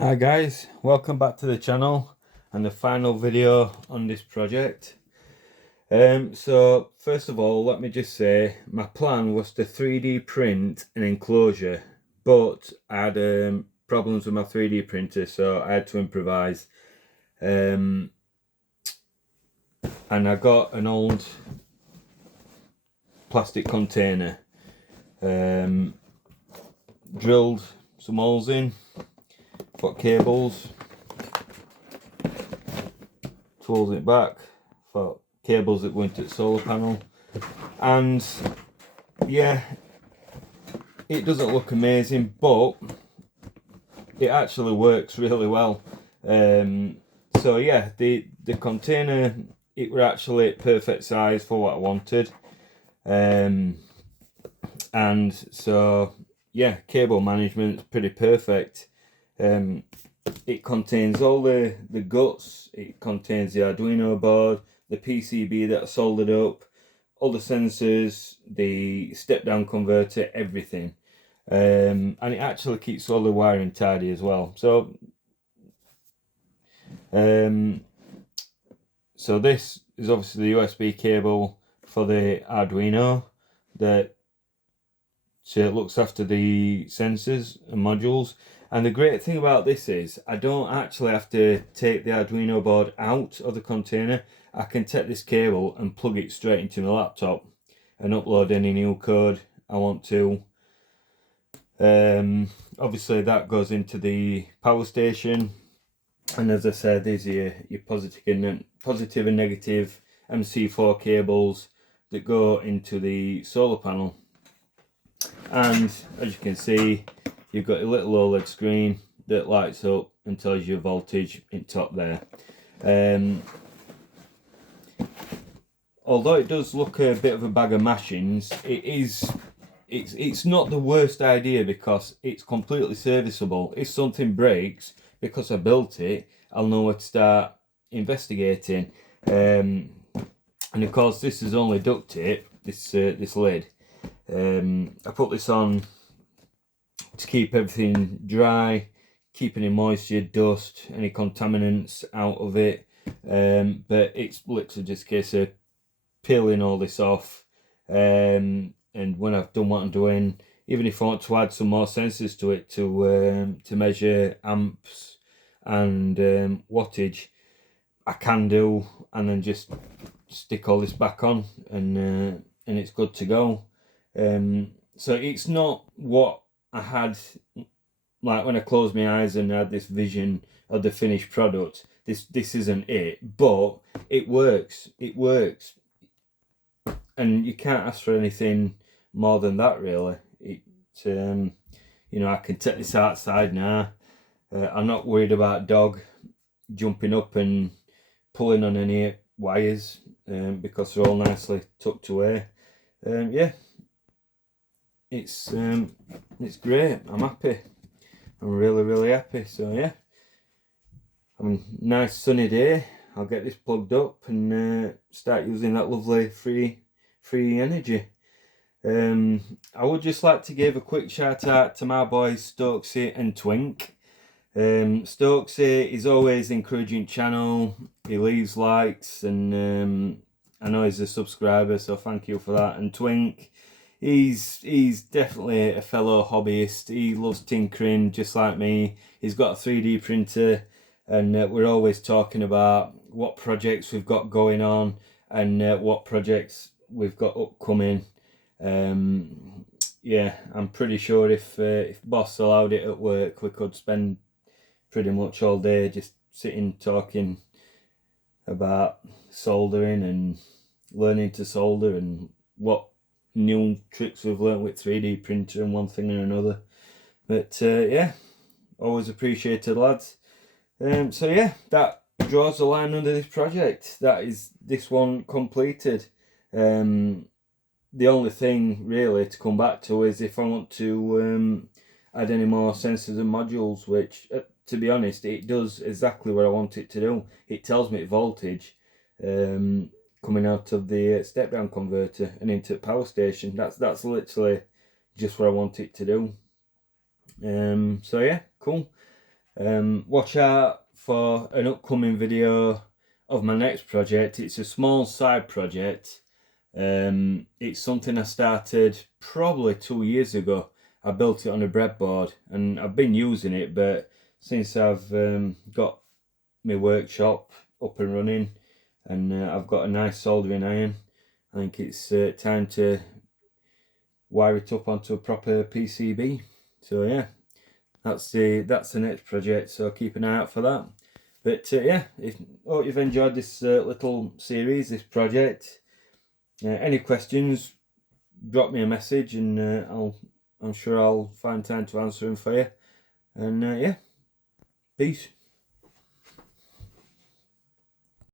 Hi guys, welcome back to the channel and the final video on this project. So first of all, let me just say my plan was to 3D print an enclosure, but I had problems with my 3D printer, so I had to improvise. And I got an old plastic container, drilled some holes in, put cables, folds it back for cables that go into the solar panel, and yeah, it doesn't look amazing, but it actually works really well. So yeah, the container, it were actually perfect size for what I wanted. And so yeah, cable management's pretty perfect. It contains all the guts, it contains the Arduino board, the PCB that I soldered up, all the sensors, the step down converter, everything. And it actually keeps all the wiring tidy as well. So this is obviously the USB cable for the Arduino that looks after the sensors and modules. And the great thing about this is I don't actually have to take the Arduino board out of the container. I can take this cable and plug it straight into my laptop and upload any new code I want to. Obviously that goes into the power station, and as I said, these are your positive and negative MC4 cables that go into the solar panel. And as you can see, you've got a little OLED screen that lights up and tells you voltage in top there. Although it does look a bit of a bag of mashings, it's not the worst idea because it's completely serviceable. If something breaks, because I built it, I'll know where to start investigating. And of course, this is only duct tape, this lid. I put this on to keep everything dry, keep any moisture, dust, any contaminants out of it. But it's literally just a case of peeling all this off. And when I've done what I'm doing, even if I want to add some more sensors to it to measure amps and wattage, I can do, and then just stick all this back on, and it's good to go. So it's not what I had, like when I closed my eyes and I had this vision of the finished product. This isn't it, but it works. It works, and you can't ask for anything more than that, really. I can take this outside now. I'm not worried about dog jumping up and pulling on any wires, because they're all nicely tucked away. Yeah, it's great. I'm happy. I'm really happy. So yeah, nice sunny day. I'll get this plugged up and start using that lovely free energy. I would just like to give a quick shout out to my boys Stokesy and Twink. Stokesy is always encouraging channel. He leaves likes, and I know he's a subscriber, so thank you for that. And Twink, he's definitely a fellow hobbyist. He loves tinkering just like me. He's got a 3D printer, and we're always talking about what projects we've got going on and what projects we've got upcoming. Yeah, I'm pretty sure if boss allowed it at work, we could spend pretty much all day just sitting talking about soldering and learning to solder and what new tricks we've learnt with 3D printer and one thing and another. But yeah, always appreciated, lads. So yeah, that draws the line under this project. That is this one completed. The only thing really to come back to is if I want to add any more sensors and modules, which to be honest, it does exactly what I want it to do. It tells me voltage coming out of the step down converter and into the power station. That's literally just what I want it to do. So yeah, cool. Watch out for an upcoming video of my next project. It's a small side project. It's something I started probably 2 years ago. I built it on a breadboard and I've been using it, but since I've got my workshop up and running and I've got a nice soldering iron, I think it's time to wire it up onto a proper PCB. So yeah, that's the next project, so keep an eye out for that. But yeah, hope you've enjoyed this little series, this project. Any questions, drop me a message and I'm sure I'll find time to answer them for you. And yeah, peace.